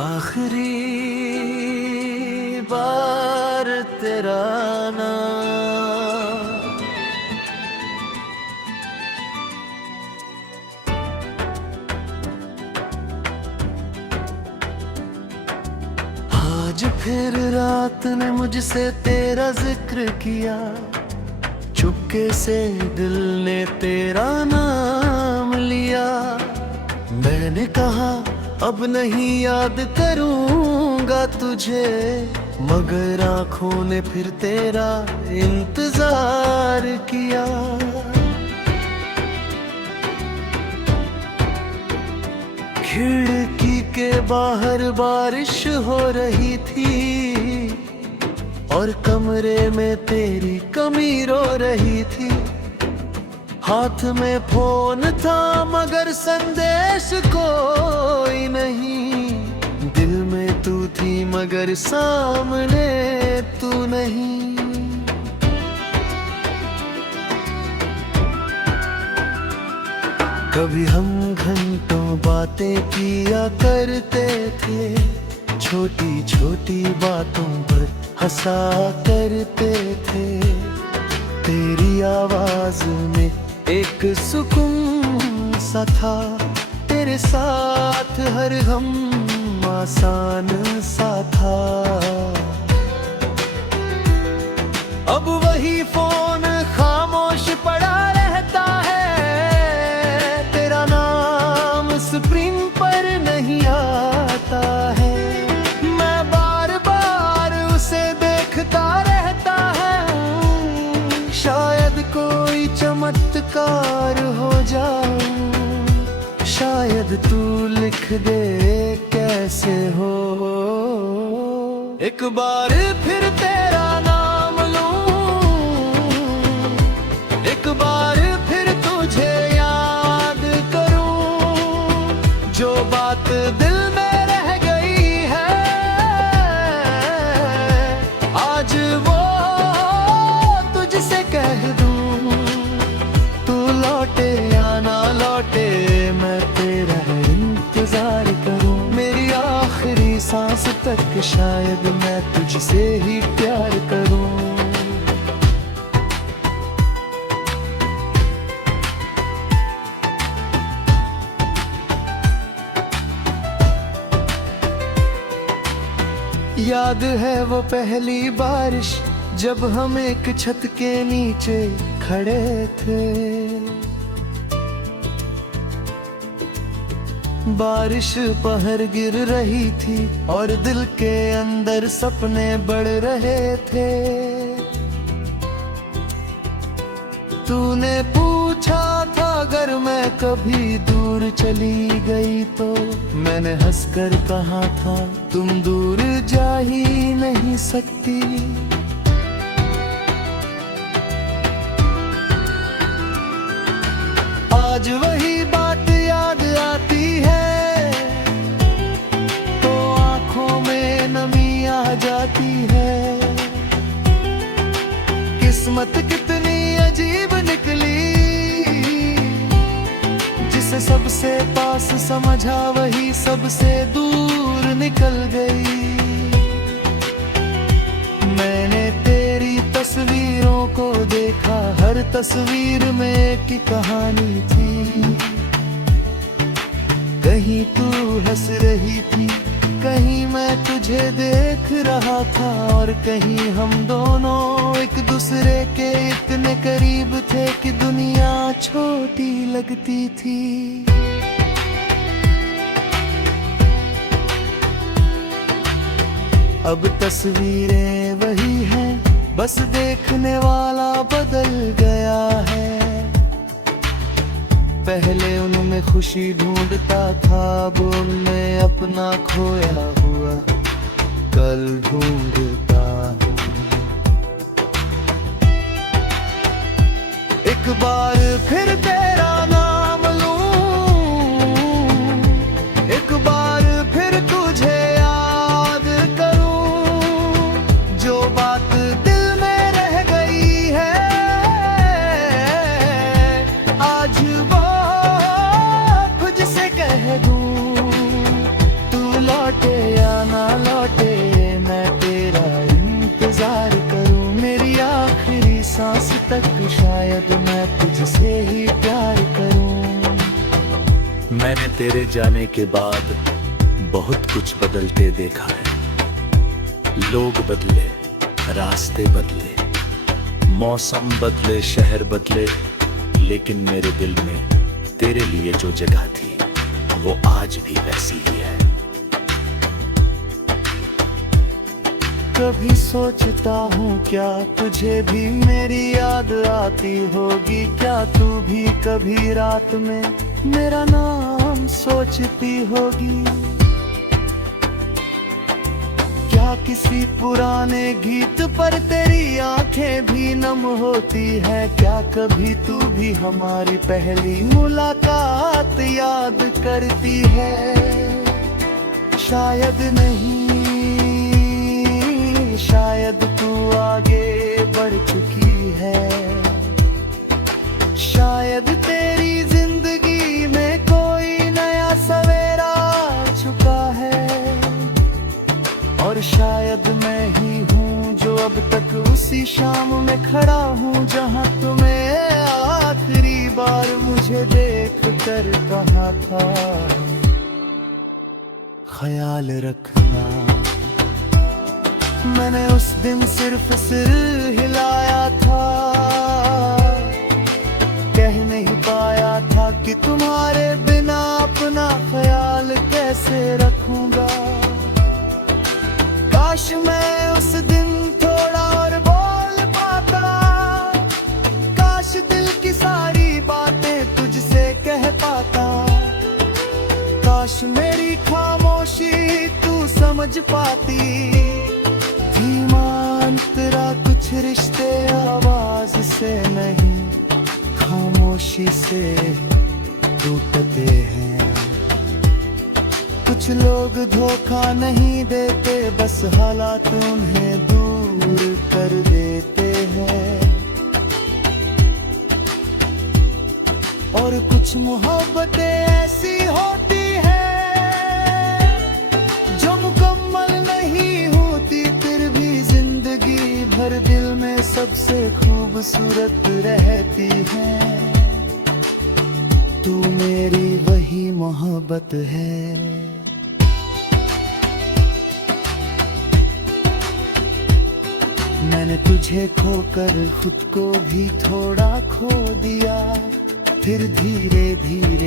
आखिरी बार तेरा नाम आज फिर रात ने मुझसे तेरा जिक्र किया, चुपके से दिल ने तेरा नाम लिया। मैंने कहा अब नहीं याद करूंगा तुझे, मगर आंखों ने फिर तेरा इंतजार किया। खिड़की के बाहर बारिश हो रही थी और कमरे में तेरी कमी रो रही थी। हाथ में फोन था मगर संदेश कोई नहीं, दिल में तू थी मगर सामने तू नहीं। कभी हम घंटों बातें किया करते थे, छोटी छोटी बातों पर हंसा करते थे। तेरी आवाज में एक सुकून सा था, तेरे साथ हर गम आसान सा था। अब वही फोन खामोश पड़ा रहता है, तेरा नाम स्क्रीन पर नहीं आता है। मैं बार बार उसे देखता रहता है, शायद कोई चमत्कार हो जाऊं, शायद तू लिख दे कैसे हो। एक बार फिर तेरा नाम लूं, एक बार फिर तुझे याद करूं। जो बात दिल में रह गई है आज वो तुझसे कह दूं। तू लौटे या ना लौटे मैं तेरा इंतजार करूं। मेरी आखिरी सांस तक शायद मैं तुझसे ही प्यार करूं। याद है वो पहली बारिश जब हम एक छत के नीचे खड़े थे। बारिश पहर गिर रही थी और दिल के अंदर सपने बढ़ रहे थे। तूने पूछा था अगर मैं कभी दूर चली गई तो, मैंने हंसकर कहा था तुम दूर जा ही नहीं सकती। आज वही बात याद आती है तो आंखों में नमी आ जाती है। किस्मत कितनी अजीब निकली, जिसे सबसे पास समझा वही सबसे दूर निकल गई। मैंने तेरी तस्वीरों को देखा, हर तस्वीर में एक कहानी थी। कहीं तू हंस रही थी, कहीं मैं तुझे देख रहा था, और कहीं हम दोनों एक दूसरे के इतने करीब थे कि दुनिया छोटी लगती थी। अब तस्वीरें वही हैं, बस देखने वाला बदल गया है। पहले उनमें खुशी ढूंढता था, अब उनमें अपना खोया हुआ कल ढूंढता हूँ। एक बार फिर तेरा नाम लूं, एक बार फिर तुझे याद करूं। जो बात दिल में रह गई है आज वो तुझसे कह दूं। तू लौटे मैंने तेरे जाने के बाद बहुत कुछ बदलते देखा है। लोग बदले, रास्ते बदले, मौसम बदले, शहर बदले, लेकिन मेरे दिल में तेरे लिए जो जगह थी वो आज भी वैसी ही है। कभी सोचता हूँ क्या तुझे भी मेरी याद आती होगी, क्या तू भी कभी रात में मेरा नाम सोचती होगी, क्या किसी पुराने गीत पर तेरी आंखें भी नम होती है, क्या कभी तू भी हमारी पहली मुलाकात याद करती है। शायद नहीं, शायद तू आगे बढ़ चुकी है, शायद तेरी जिंदगी में कोई नया सवेरा आ चुका है, और शायद मैं ही हूँ जो अब तक उसी शाम में खड़ा हूँ जहाँ तुम्हें आखिरी बार मुझे देख कर कहा था, ख्याल रखना। मैंने उस दिन सिर्फ सिर हिलाया था, कह नहीं पाया था कि तुम्हारे बिना अपना ख्याल कैसे रखूंगा। काश मैं उस दिन थोड़ा और बोल पाता, काश दिल की सारी बातें तुझसे कह पाता, काश मेरी खामोशी तू समझ पाती। तेरा कुछ रिश्ते आवाज से नहीं, खामोशी से टूटते हैं। कुछ लोग धोखा नहीं देते, बस हालात उन्हें दूर कर देते हैं, और कुछ मोहब्बतें ऐसी होती है जो मुकम्मल नहीं होती, फिर भी जिंदगी भर दिल में सबसे खूबसूरत रहती है। तू मेरी वही मोहब्बत है। मैंने तुझे खोकर खुद को भी थोड़ा खो दिया, फिर धीरे धीरे